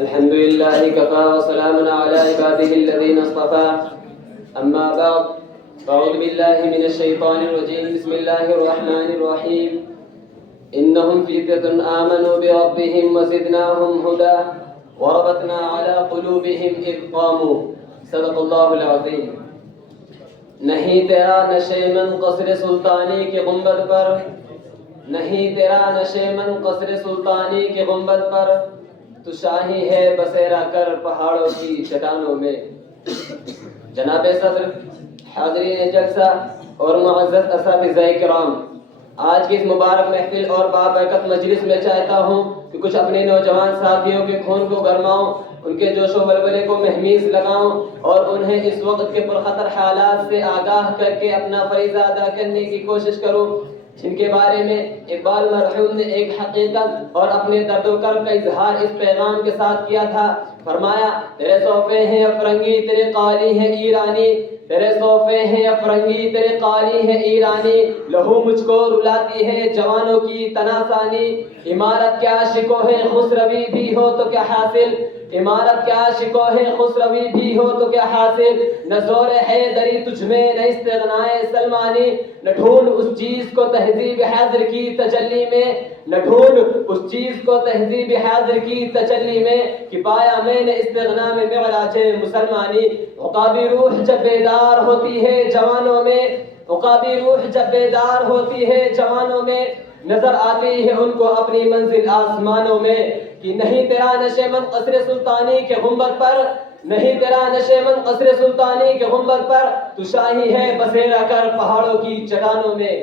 الحمد لله كفى وسلام على عباده الذين اصطفى أما بعد فأعوذ بالله من الشيطان الرجيم بسم الله الرحمن الرحيم إنهم فتية آمنوا بربهم وزدناهم هدى وربطنا على قلوبهم إذ قاموا صدق الله العظيم. نہیں تیرا نشے من قصر سلطانی کی گنبد پر، نہیں تیرا نشے من قصر سلطانی کی گنبد پر، تو شاہی ہے بسیرا کر پہاڑوں کی چٹانوں میں. جناب صدر، حاضرین جلسہ اور معزز اساتذہ کرام، آج کی اس مبارک محفل اور بابرکت مجلس میں چاہتا ہوں کہ کچھ اپنے نوجوان ساتھیوں کے خون کو گرماؤں، ان کے جوش و ولولے کو مہمیز لگاؤں اور انہیں اس وقت کے پرخطر حالات سے آگاہ کر کے اپنا فریضہ ادا کرنے کی کوشش کروں، جن کے بارے میں اقبال مرحوم نے ایک حقیقت اور اپنے درد و کرب کا اظہار اس پیغام کے ساتھ کیا تھا. فرمایا، تیرے صوفے ہیں افرنگی، تیرے قالی ہیں ایرانی، تیرے صوفے ہیں افرنگی، تیرے قالی ہیں ایرانی، لہو مجھ کو رلاتی ہے جوانوں کی تناسانی. عمارت کیا شکو ہے خسروی بھی ہو تو کیا حاصل، عمارت کیا شکو ہے خسروی بھی ہو تو کیا حاصل، نہ زور حیدری تجھ میں نہ استغنائے سلمانی، نہ ڈھونڈ اس چیز کو تہذیب حاضر کی تجلی میں، نہ ڈھونڈ اس چیز کو تہذیب حاضر کی تجلی میں، کہ پایا میں نے استغنا میں معراج مسلمانی. عقابی روح جب بیدار ہوتی ہے جوانوں میں، عقابی روح جب بیدار ہوتی ہے جوانوں میں، نظر آتی ہے ان کو اپنی منزل آسمانوں میں. کہ نہیں تیرا نشے من قصر سلطانی کے گنبد پر، نہیں تیرا نشے من قصر سلطانی کے گنبد پر، تو شاہی ہے بسیرا کر پہاڑوں کی چٹانوں میں.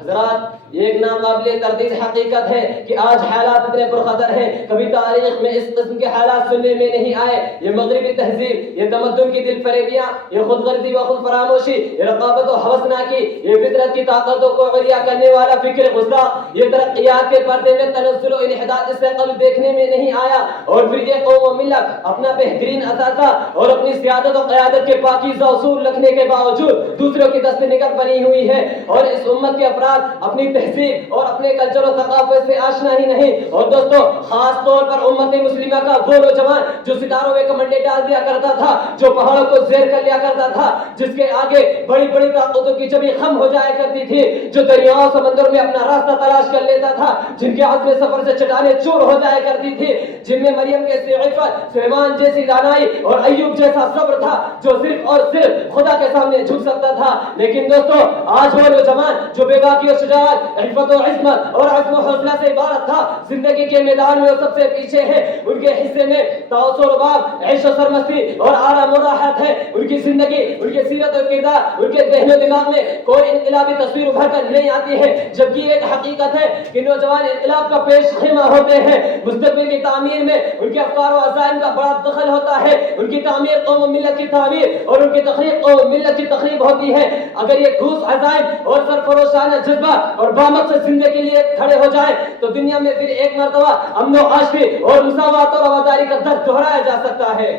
حضرات، یہ ایک ناقابل تردید حقیقت ہے کہ آج حالات اتنے پرخطر ہیں، کبھی تاریخ میں اس قسم کے حالات سننے میں نہیں آئے. یہ مغربی تہذیب، یہ تمدن کی دل فریبیاں، یہ خود غرضی و خود فراموشی، یہ رقابت و ہوس ناکی، یہ فطرت کی طاقتوں کو عریا کرنے والا فکر غصہ، یہ ترقیات کے پردے میں تنزل و انحطاط اس سے قبل دیکھنے میں نہیں آیا. اور پھر یہ قوم و ملت اپنا بہترین اثاثہ اور اپنی سیادت و قیادت کے پاکیزہ اصول رکھنے کے باوجود دوسروں کی دست نگر بنی ہوئی ہے. اور اس امت کے افراد اپنی تہذیب اور اپنے کلچر و ثقافت سے آشنا ہی نہیں. اور دوستو، خاص طور پر امت مسلمہ کا وہ نوجوان جو ستاروں میں کمنڈے ڈال دیا کرتا تھا، جو پہاڑوں کو زیر کر لیا کرتا تھا، جس کے آگے بڑی بڑی طاقتوں کی جبیں خم ہو جایا کرتی تھی، جو دریاؤں سمندر میں اپنا راستہ تلاش کر لیتا تھا، جن کے عزم سفر سے چٹانیں چور ہو جایا کرتی تھی، جن میں مریم جیسی عفت، سلیمان جیسی دانائی اور ایوب جیسا صبر تھا، جو صرف اور صرف خدا کے سامنے جھک سکتا تھا. لیکن دوستو، آج وہ نوجوان جو بے باکی و شجاعت، عفت و عصمت اور عزم و حوصلہ سے عبارت تھا، زندگی کے میدان میں وہ سب سے پیچھے ہے. ان کے حصے میں طاؤس و رباب، عیش و سرمستی اور آرام و راحت ہے. ان کی زندگی، ان کی سیرت و کردار، ان کے ذہن و دماغ میں کوئی انقلابی تصویر ابھر کر نہیں آتی ہے. جبکہ ایک حقیقت ہے کہ نوجوان انقلاب کا پیش خیمہ ہوتے ہیں. مستقبل کی تعمیر میں ان کے افکار و عزائم کا بڑا دخل ہوتا ہے. ان کی تعمیر قوم و ملت کی تعمیر اور ان کی تخریب قوم و ملت کی تخریب ہوتی ہے. اگر یہ ٹھوس عزائم اور سرفروشانہ جذبہ اور بامقصد زندگی کے لیے کھڑے ہو جائیں تو دنیا میں پھر ایک مرتبہ امن و عاشقی اور مساوات اور رواداری کا درد دہرایا جا سکتا ہے.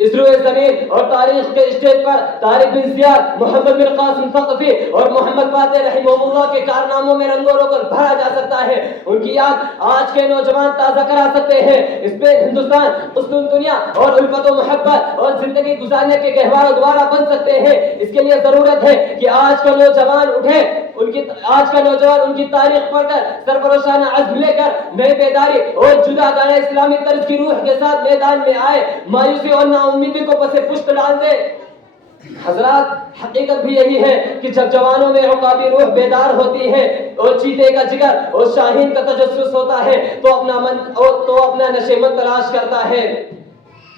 اس روئے زمین اور تاریخ کے اسٹیج پر طارق بن زیاد، محمد بن قاسم ثقفی اور محمد فاتح رحمہ اللہ کے کارناموں میں رنگ و روگن بھرا جا سکتا ہے. ان کی یاد آج کے نوجوان تازہ کرا سکتے ہیں. اس پہ ہندوستان حسن دنیا اور الفت و محبت اور زندگی گزارنے کے گہوار دوبارہ بن سکتے ہیں. اس کے لیے ضرورت ہے کہ آج کا نوجوان اٹھے، آج کا نوجوان ان کی تاریخ پڑھ کر سرفروشانہ عزم لے کر نئے بیداری اور جداگانہ اسلامی طرز کی روح کے ساتھ میدان میں آئے، مایوسی اور امیدی کو پس پشت ڈال دے. حضرات، حقیقت بھی یہی ہے کہ جب جوانوں میں عقابی روح بیدار ہوتی ہے اور چیتے کا جگر اور شاہین کا تجسس ہوتا ہے تو اپنا نشے من تلاش کرتا ہے.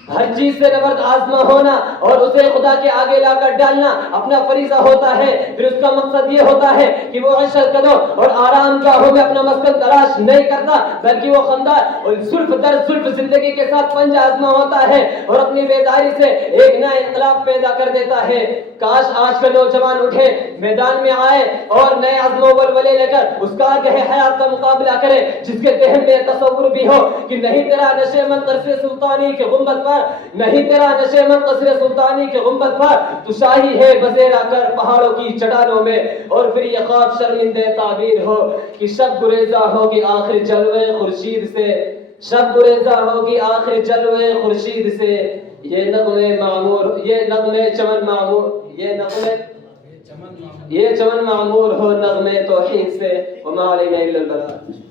ہر چیز سے نبرد آزما ہونا اور اسے خدا کے آگے لا کر ڈالنا اپنا فریضہ ہوتا ہے. پھر اس کا مقصد یہ ہوتا ہے کہ وہ عشق قدوں اور آرام گاہوں میں اپنا مسکن تلاش نہیں کرتا، بلکہ وہ خندار اور زلف در زلف زندگی کے ساتھ پنج آزما ہوتا ہے اور اپنی بیداری سے ایک نیا انقلاب پیدا کر دیتا ہے. کاش آج کا نوجوان اٹھے، میدان میں آئے اور نئے عزم و ولولے لے کر اس کارگہ حیات کا مقابلہ کرے، جس کے ذہن میں تصور بھی ہو کہ نہیں تیرا نشے من قصر سلطانی کے گنبد پر، نہیں تیرا نشے من قصر سلطانی کے گنبد پر، تو شاہی ہے بسیرا کر پہاڑوں کی چٹانوں میں. اور پھر یہ خواب شرمندہ تعبیر ہو کہ شب گریزاں ہوگی آخر جلوے خورشید سے، شب گریزہ ہوگی آخر جلوے خورشید سے، یہ نغمے معمور، یہ نغمے چمن معمور، یہ چمن معمور ہو نغمے توحید سے، وما علینا الا البلاغ۔